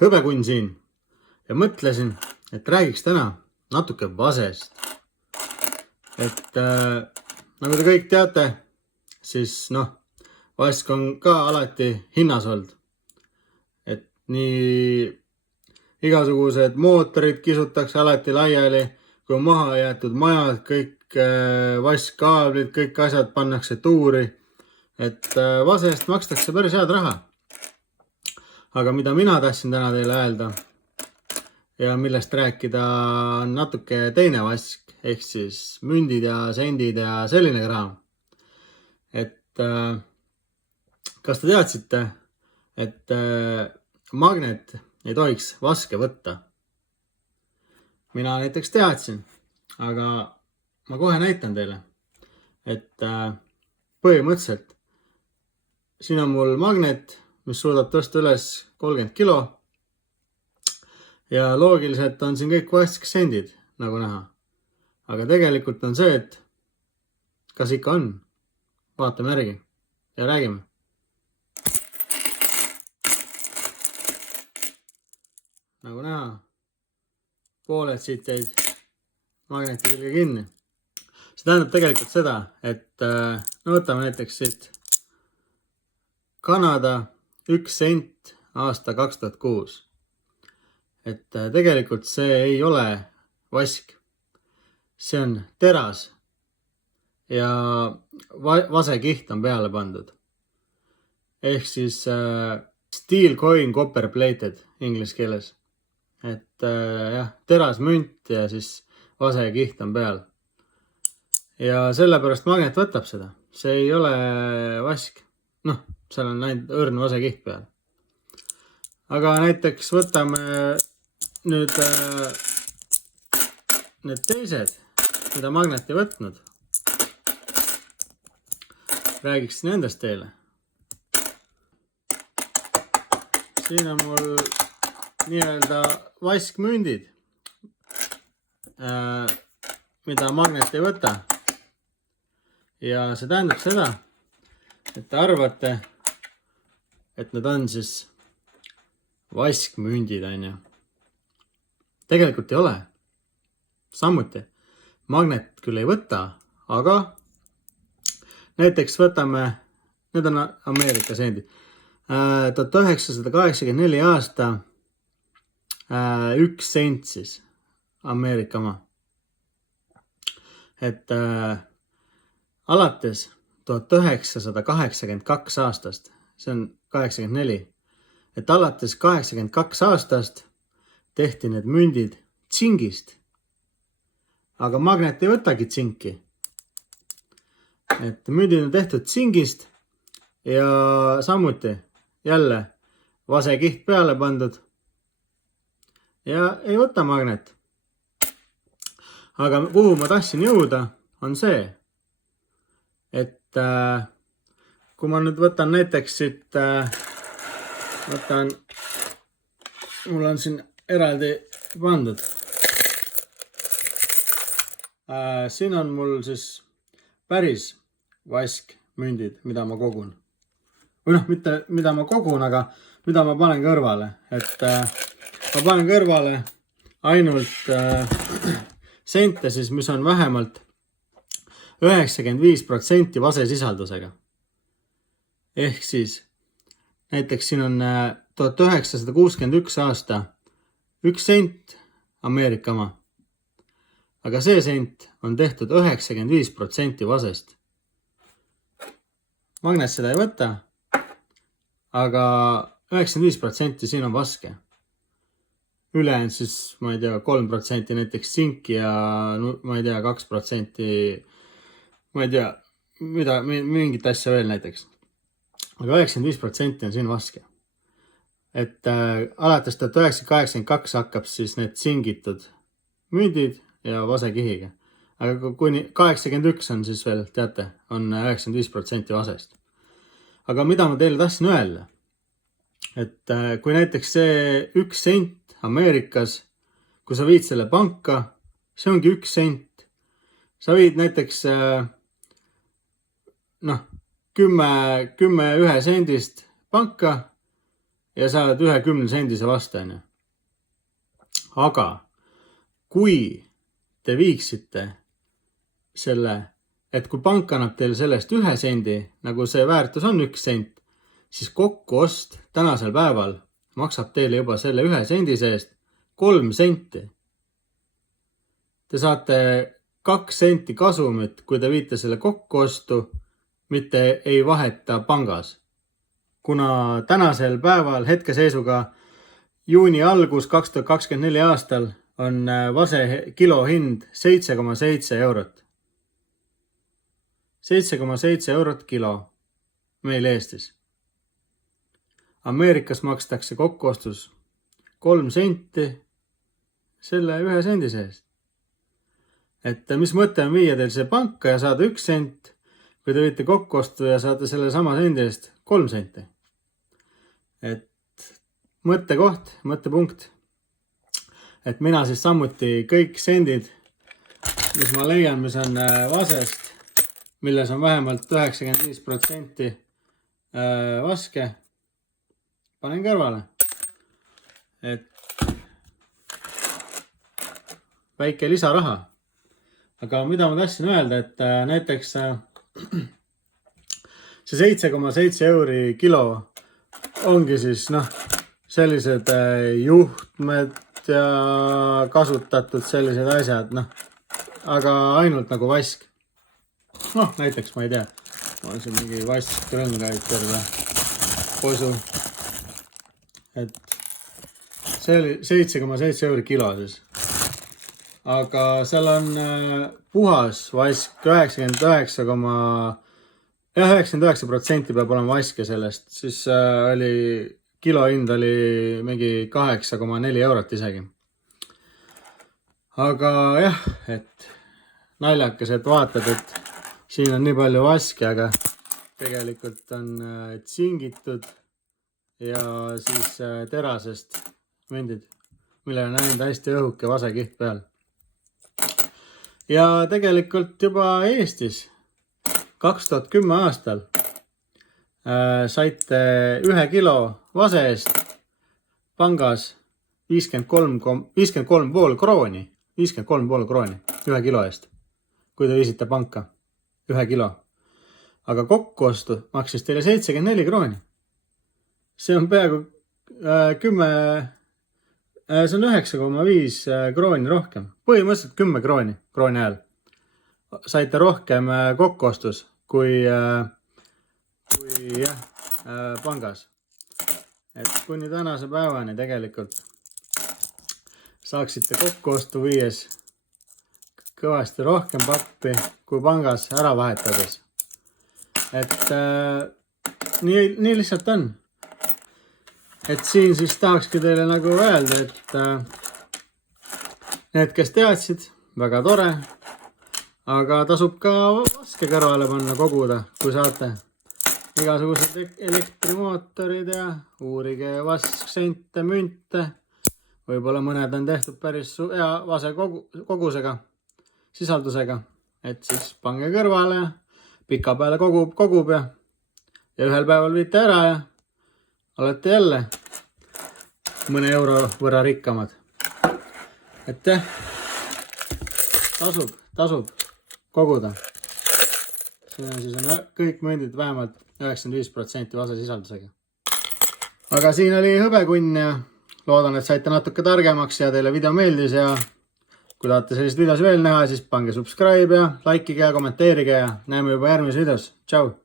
Hõbekun siin ja mõtlesin, et räägiks täna natuke vasest. Nagu te kõik teate, siis vask on ka alati hinnas olnud. Et nii igasugused mootorid kisutakse alati laiali, kui on maha jäetud majad, kõik vaskkaablid, kõik asjad pannakse tuuri. Et vasest makstakse päris head raha. Aga mida mina tahtsin täna teile öelda ja millest rääkida on natuke teine vask, ehk siis mündid ja sendid ja selline kraam. Et kas te teadsite, et magnet ei tohiks vaske võtta? Mina näiteks teadsin, aga ma kohe näitan teile, et põhimõtteliselt siin on mul magnet, mis suudab tõsta üles 30 kilo. Ja loogiliselt on siin kõik vasksendid, nagu näha. Aga tegelikult on see, et kas ikka on? Vaatame järgi ja räägime. Nagu näha, pooled siit jäid magneti külge kinni. See tähendab tegelikult seda, et võtame näiteks siit Kanada 1 sent aasta 2006. Et tegelikult see ei ole vask. See on teras ja vasekiht on peale pandud. Ehk siis steel coin copper plated inglise keeles. Et teras münt ja siis vasekiht on peal. Ja sellepärast magnet võtab seda. See ei ole vask. Seal on ainult õrn vasekiht peal. Aga näiteks võtame nüüd need teised, mida magnet ei võtnud. Räägiks nendest teile. Siin on mul nii-öelda vaskmündid, mida magnet ei võta. Ja see tähendab seda, et te arvate, et need on siis vaskmündid, on ju. Tegelikult ei ole. Samuti magnet küll ei võta, aga näiteks võtame, need on Ameerika sendid. 1984 aasta 1 sent siis Ameerika oma. Et alates 1982 aastast, see on 84, et alates 82 aastast tehti need mündid tsingist. Aga magnet ei võtagi tsinki. Et mündid on tehtud tsingist ja samuti jälle vasekiht peale pandud. Ja ei võta magnet. Aga kuhu ma tahtsin jõuda on see, et kui ma nüüd võtan näiteks siit, mul on siin eraldi pandud. Siin on mul siis päris vaskmündid, mida ma kogun. Või mitte mida ma kogun, aga mida ma panen kõrvale. Et ma panen kõrvale ainult sente siis, mis on vähemalt 95% vasesisaldusega. Ehk siis näiteks siin on 1961 aasta 1 sent Ameerika oma. Aga see sent on tehtud 95% vasest. Magnet seda ei võta, aga 95% siin on vaske. Ülejäänud siis, ma ei tea, 3% näiteks sinki ja ma ei tea, 2%, ma ei tea, mingit asja veel näiteks. Aga 95% on siin vaske. Et alates 1982 hakkab siis need singitud mündid ja vasekihiga. Aga kuni 81 on siis veel, teate, on 95% vasest. Aga mida ma teile tahtsin öelda? Et kui näiteks see 1 sent Ameerikas, kui sa viid selle panka, see ongi 1 sent. Sa viid näiteks 10 1 sendist panka ja saad 1 10-sendise vastu, on ju. Aga kui te viiksite selle, et kui pank annab teile sellest 1 sendi, nagu see väärtus on 1 sent, siis kokkuost tänasel päeval maksab teile juba selle 1 sendi seest 3 senti. Te saate 2 senti kasumit, kui te viite selle kokkuostu, mitte ei vaheta pangas. Kuna tänasel päeval hetkeseisuga juuni algus 2024 aastal on vase kilo hind 7,7 eurot. 7,7 eurot kilo meil Eestis. Ameerikas makstakse kokkuostus 3 senti selle 1 sendi seest. Et mis mõte on viia teil see panka ja saada 1 sent, kui te võite kokkuostu ja saate selle sama sendi eest 3 senti. Et mõttekoht, mõttepunkt. Et mina siis samuti kõik sendid, mis ma leian, mis on vasest, milles on vähemalt 95% vaske, panen kõrvale. Et väike lisaraha. Aga mida ma tahtsin öelda, et näiteks see 7,7 euri kilo ongi siis sellised juhtmed ja kasutatud sellised asjad, aga ainult nagu vask. Näiteks ma ei tea, on see mingi vaskrõngaitur või posu. Et see oli 7,7 euri kilo siis. Aga seal on puhas vask 99% peab olema vaske sellest, siis oli kilo hind oli mingi 8,4 eurot isegi. Aga jah, et naljakas, et vaatad, et siin on nii palju vaske, aga tegelikult on tsingitud ja siis terasest mündid, millel on ainult hästi õhuke vasekiht peal. Ja tegelikult juba Eestis 2010 aastal saite 1 kilo vase eest pangas 53,5 krooni. 53,5 krooni 1 kilo eest, kui te viisite panka 1 kilo. Aga kokkuostu maksis teile 74 krooni. See on peaaegu 10... See on 9,5 krooni rohkem. Põhimõtteliselt 10 krooni ajal. Saite rohkem kokkuostus kui pangas. Et kuni tänase päevani tegelikult saaksite kokkuostu viies kõvasti rohkem pappi kui pangas ära vahetades. Et nii lihtsalt on. Et siin siis tahakski teile nagu öelda, et need, kes teadsid, väga tore, aga tasub ka vaske kõrvale panna koguda, kui saate. Igasugused elektrimootorid ja uurige vasksente, münte. Võib-olla mõned on tehtud päris hea vase kogusega, sisaldusega. Et siis pange kõrvale ja pika peale kogub ja ühel päeval viite ära ja olete jälle mõne euro võrra rikkamad. Et tasub koguda. Siin on siis kõik mündid vähemalt 95% vasesisaldusega. Aga siin oli hõbekunn ja loodan, et saite natuke targemaks ja teile video meeldis ja kui tahate sellist videos veel näha, siis pange subscribe ja likeige ja kommenteerige ja näeme juba järgmises videos. Tšau!